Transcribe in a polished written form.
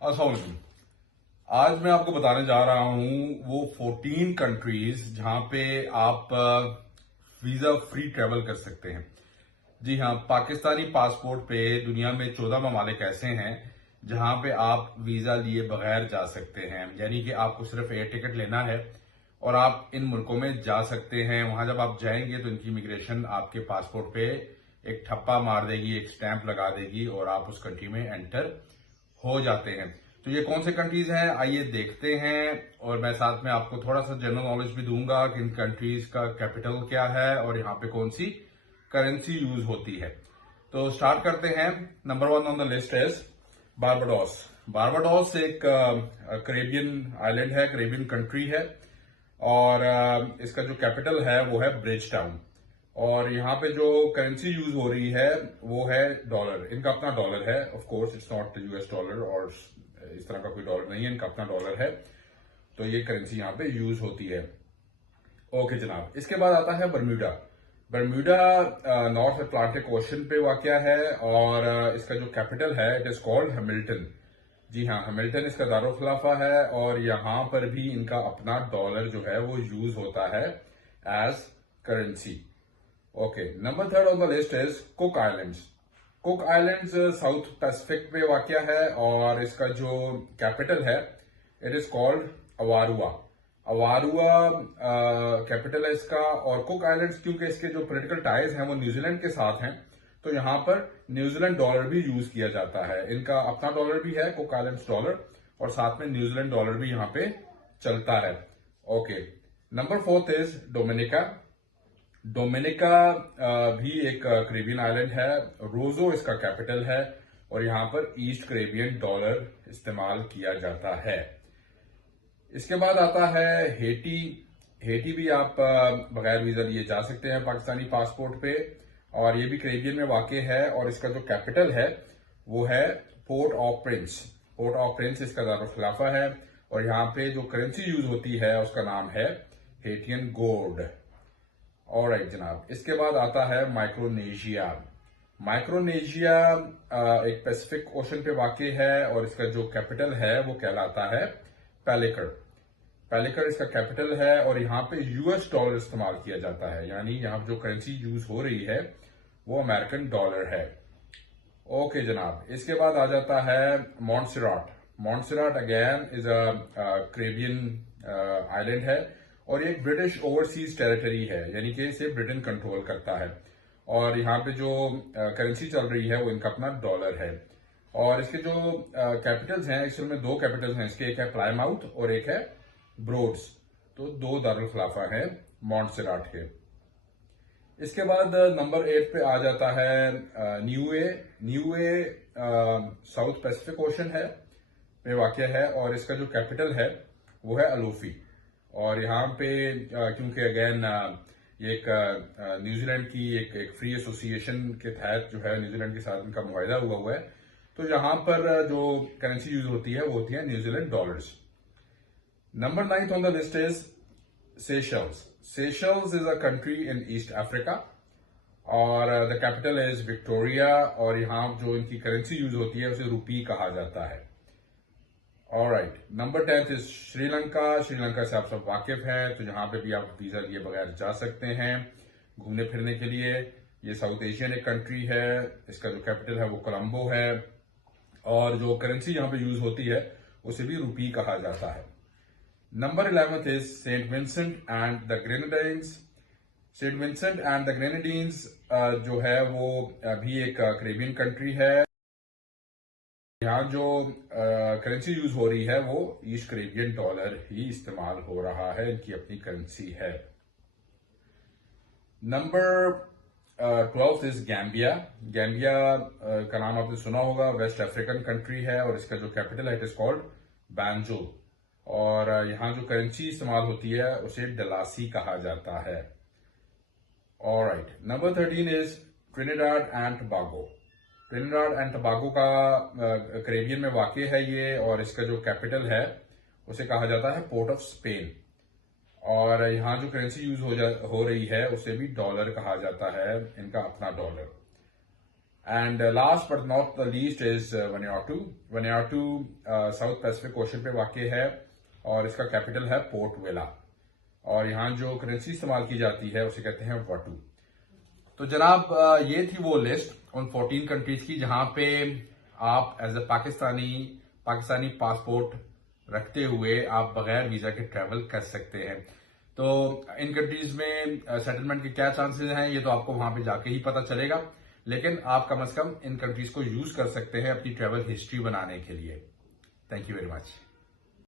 अस्सलाम वालेकुम। आज मैं आपको बताने जा रहा हूं वो 14 कंट्रीज जहां पे आप वीजा फ्री ट्रेवल कर सकते हैं। जी हाँ, पाकिस्तानी पासपोर्ट पे दुनिया में 14 ममालिक ऐसे हैं जहां पे आप वीजा लिए बगैर जा सकते हैं। यानी कि आपको सिर्फ एयर टिकट लेना है और आप इन मुल्कों में जा सकते हैं। वहां जब आप जाएंगे तो इनकी इमिग्रेशन आपके पासपोर्ट पे एक ठप्पा मार देगी, एक स्टैंप लगा देगी और आप उस कंट्री में एंटर हो जाते हैं। तो ये कौन से कंट्रीज हैं, आइए देखते हैं। और मैं साथ में आपको थोड़ा सा जनरल नॉलेज भी दूंगा कि इन कंट्रीज का कैपिटल क्या है और यहाँ पे कौन सी करेंसी यूज होती है। तो स्टार्ट करते हैं। Number 1 on the list is Barbados. Barbados एक करेबियन आइलैंड है, करेबियन कंट्री है और इसका जो कैपिटल है वो है ब्रिज टाउन। और यहाँ पे जो करेंसी यूज हो रही है वो है डॉलर। इनका अपना डॉलर है, of course it's not US dollar और इस तरह का कोई डॉलर नहीं है, इनका अपना डॉलर है। तो ये करेंसी यहाँ पे यूज होती है। ओके जनाब, इसके बाद आता है Bermuda. Bermuda north Atlantic ocean पे वाकया है और इसका जो कैपिटल है इट इज कॉल्ड हैमिल्टन। जी हाँ, हैमिल्टन इसका दारुल खिलाफा है और यहाँ पर भी इनका अपना डॉलर जो है वो यूज होता है as currency. Okay, number 3 on the list is Cook Islands. Cook Islands South Pacific पे वाकया है और इसका जो कैपिटल है it is called Avarua. Avarua capital है इसका। और कुक आइलैंड्स क्योंकि इसके जो पॉलिटिकल टाइज हैं वो न्यूजीलैंड के साथ हैं, तो यहां पर न्यूजीलैंड डॉलर भी यूज किया जाता है। इनका अपना डॉलर भी है, कुक आइलैंड्स डॉलर, और साथ में न्यूजीलैंड डॉलर भी यहां पे चलता है। Okay, number 4 is Dominica. Dominica भी एक करेबियन आइलैंड है। रोजो इसका कैपिटल है और यहां पर ईस्ट करेबियन डॉलर इस्तेमाल किया जाता है। इसके बाद आता है हेटी। हेटी भी आप बगैर वीजा लिए जा सकते हैं पाकिस्तानी पासपोर्ट पे और ये भी करेबियन में वाक़ है और इसका जो कैपिटल है वो है port of Prince. Port of Prince इसका दारुल खिलाफा है और यहाँ पे जो करेंसी यूज होती है उसका नाम है हेटियन गोल्ड। ऑलराइट जनाब, इसके बाद आता है माइक्रोनेशिया। माइक्रोनेशिया एक पैसिफिक ओशन पे वाक़ है और इसका जो कैपिटल है वो कहलाता है पैलिकर। पैलिकर इसका कैपिटल है और यहाँ पे यूएस डॉलर इस्तेमाल किया जाता है, यानी यहाँ जो करेंसी यूज हो रही है वो अमेरिकन डॉलर है। ओके जनाब, इसके बाद आ जाता है Montserrat. Montserrat again is a Caribbean island है और ये एक ब्रिटिश ओवरसीज टेरिटरी है, यानी कि इसे ब्रिटेन कंट्रोल करता है। और यहाँ पे जो करेंसी चल रही है वो इनका अपना डॉलर है। और इसके जो कैपिटल्स हैं, एक्चुअल में 2 कैपिटल्स हैं इसके, एक है प्लायमाउथ और एक है ब्रोड्स। तो 2 दारुल खिलाफा है मॉन्टसेराट के। इसके बाद नंबर 8 पे आ जाता है न्यूए। न्यूए साउथ पैसिफिक ओशन है में वाक़या है और इसका जो कैपिटल है वो है अलोफी। और यहाँ पे क्योंकि अगेन ये एक न्यूजीलैंड की एक फ्री एसोसिएशन के तहत जो है न्यूजीलैंड के साथ इनका मुआहिदा हुआ है, तो यहाँ पर जो करेंसी यूज होती है वो होती है New Zealand dollars. Number 9 on the list is Seychelles. Seychelles is a country in east Africa और द कैपिटल इज विक्टोरिया और यहाँ जो इनकी करेंसी यूज होती है उसे रुपी कहा जाता है। Alright, number 10 is Sri Lanka. Sri Lanka से आप सब वाकिफ हैं, तो यहाँ पे भी आप वीजा लिए बगैर जा सकते हैं घूमने फिरने के लिए। ये साउथ एशियन एक कंट्री है, इसका जो कैपिटल है वो कोलंबो है और जो करेंसी यहाँ पे यूज होती है उसे भी रुपी कहा जाता है। Number 11 is Saint Vincent and the Grenadines. Saint Vincent and the Grenadines जो है वो भी एक करेबियन कंट्री है। यहाँ जो करेंसी यूज हो रही है वो ईस्ट करेबियन डॉलर ही इस्तेमाल हो रहा है, इनकी अपनी करेंसी है। Number 12 is Gambia. गैम्बिया का नाम आपने सुना होगा, वेस्ट अफ्रीकन कंट्री है और इसका जो कैपिटल है इट इज कॉल्ड बैंजो। और यहाँ जो करेंसी इस्तेमाल होती है उसे डलासी कहा जाता है। Alright, number 13 is Trinidad and Tobago. Trinidad and Tobago का करेबियन में वाक़ है ये और इसका जो कैपिटल है उसे कहा जाता है पोर्ट ऑफ स्पेन। और यहाँ जो करेंसी यूज हो रही है उसे भी डॉलर कहा जाता है, इनका अपना dollar. And last but not the least is Vanuatu. Vanuatu South Pacific Ocean पे वाक़ है और इसका कैपिटल है पोर्ट वेला, और यहाँ जो करेंसी इस्तेमाल की जाती है उसे कहते हैं वाटू। तो जनाब ये थी वो लिस्ट उन 14 कंट्रीज की जहां पे आप एज ए पाकिस्तानी पासपोर्ट रखते हुए आप बगैर वीजा के ट्रैवल कर सकते हैं। तो इन कंट्रीज में सेटलमेंट के क्या चांसेस हैं ये तो आपको वहां पे जाके ही पता चलेगा, लेकिन आप कम से कम इन कंट्रीज को यूज कर सकते हैं अपनी ट्रैवल हिस्ट्री बनाने के लिए। Thank you very much.